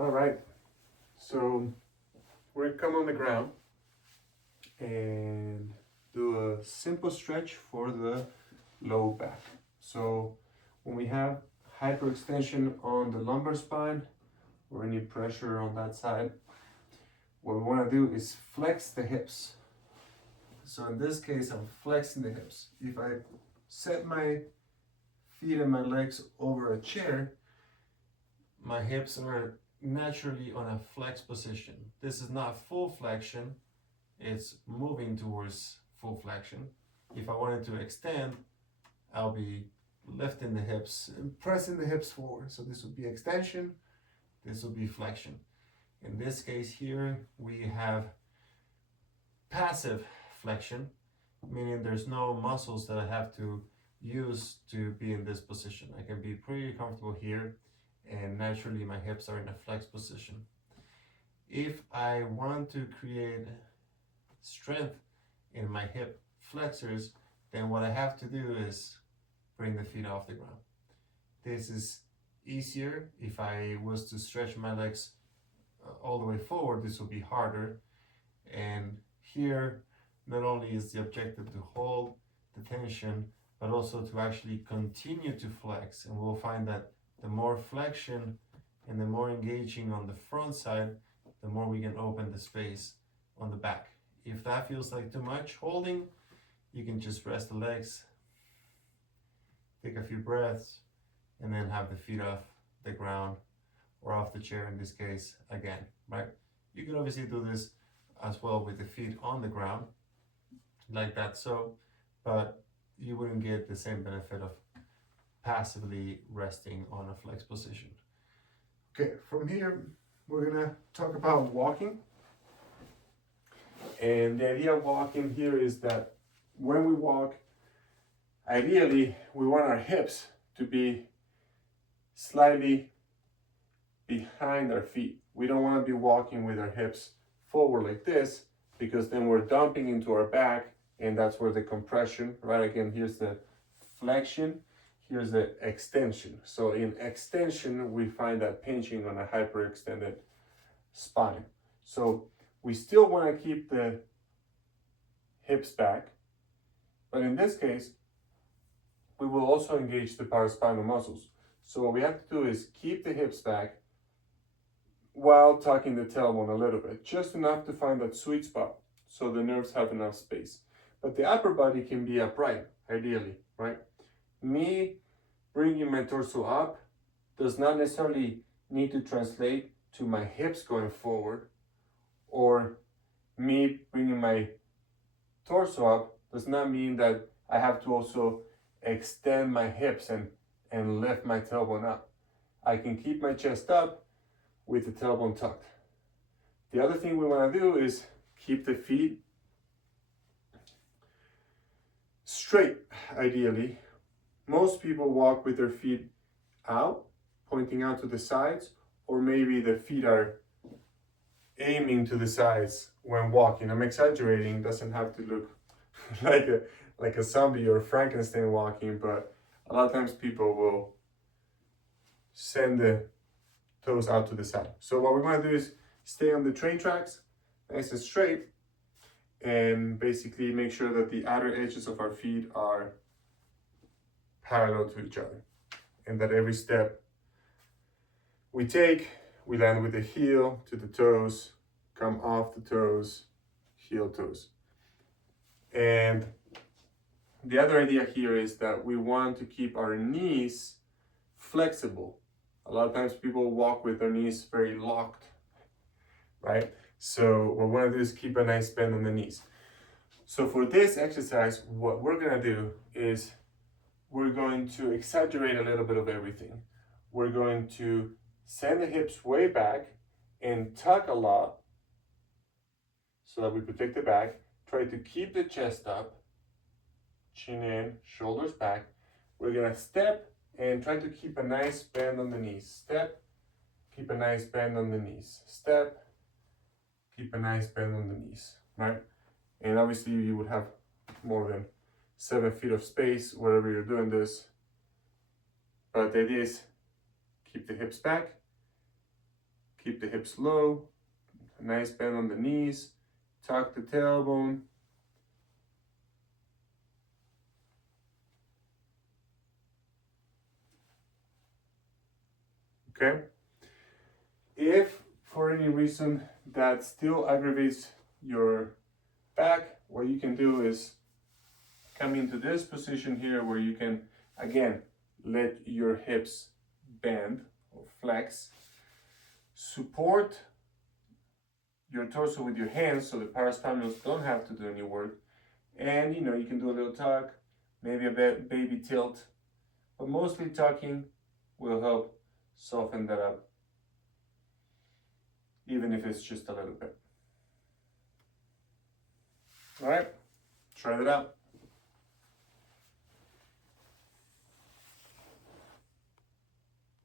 All right, so we're gonna come on the ground and do a simple stretch for the low back. So when we have hyperextension on the lumbar spine or any pressure on that side, what we want to do is flex the hips. So in this case, I'm flexing the hips. If I set my feet and my legs over a chair, my hips are naturally on a flex position. This is not full flexion, it's moving towards full flexion. If I wanted to extend, I'll be lifting the hips and pressing the hips forward. So this would be extension, this would be flexion. In this case here, we have passive flexion, meaning there's no muscles that I have to use to be in this position. I can be pretty comfortable here, and naturally my hips are in a flex position. If I want to create strength in my hip flexors, then what I have to do is bring the feet off the ground. This is easier. If I was to stretch my legs all the way forward, this would be harder. And here, not only is the objective to hold the tension, but also to actually continue to flex. And we'll find that the more flexion and the more engaging on the front side, the more we can open the space on the back. If that feels like too much holding, you can just rest the legs, take a few breaths, and then have the feet off the ground or off the chair in this case again, right? You can obviously do this as well with the feet on the ground like that, so, but you wouldn't get the same benefit of passively resting on a flex position. Okay, from here, we're gonna talk about walking. And the idea of walking here is that when we walk, ideally, we want our hips to be slightly behind our feet. We don't want to be walking with our hips forward like this, because then we're dumping into our back, and that's where the compression, right? Again, here's the flexion, here's the extension. So in extension, we find that pinching on a hyperextended spine. So we still want to keep the hips back, but in this case, we will also engage the paraspinal muscles. So what we have to do is keep the hips back while tucking the tailbone a little bit, just enough to find that sweet spot so the nerves have enough space. But the upper body can be upright, ideally, right? Me bringing my torso up does not necessarily need to translate to my hips going forward, or me bringing my torso up does not mean that I have to also extend my hips and lift my tailbone up. I can keep my chest up with the tailbone tucked. The other thing we want to do is keep the feet straight, ideally. Most people walk with their feet out, pointing out to the sides, or maybe the feet are aiming to the sides when walking. I'm exaggerating, it doesn't have to look like a zombie or Frankenstein walking, but a lot of times people will send the toes out to the side. So what we want to do is stay on the train tracks, nice and straight, and basically make sure that the outer edges of our feet are parallel to each other, and that every step we take, we land with the heel to the toes, come off the toes, heel toes. And the other idea here is that we want to keep our knees flexible. A lot of times people walk with their knees very locked, right? So what we want to do is keep a nice bend on the knees. So for this exercise, what we're going to do is we're going to exaggerate a little bit of everything. We're going to send the hips way back and tuck a lot so that we protect the back. Try to keep the chest up, chin in, shoulders back. We're gonna step and try to keep a nice bend on the knees. Step, keep a nice bend on the knees. Step, keep a nice bend on the knees, right? And obviously you would have more than 7 feet of space wherever you're doing this. But the idea is keep the hips back, Keep the hips low, a nice bend on the knees, tuck the tailbone. Okay? If for any reason that still aggravates your back, what you can do is come into this position here where you can, again, let your hips bend or flex. Support your torso with your hands so the paraspinals don't have to do any work. And you know, you can do a little tuck, maybe a baby tilt, but mostly tucking will help soften that up, even if it's just a little bit. All right, try that out.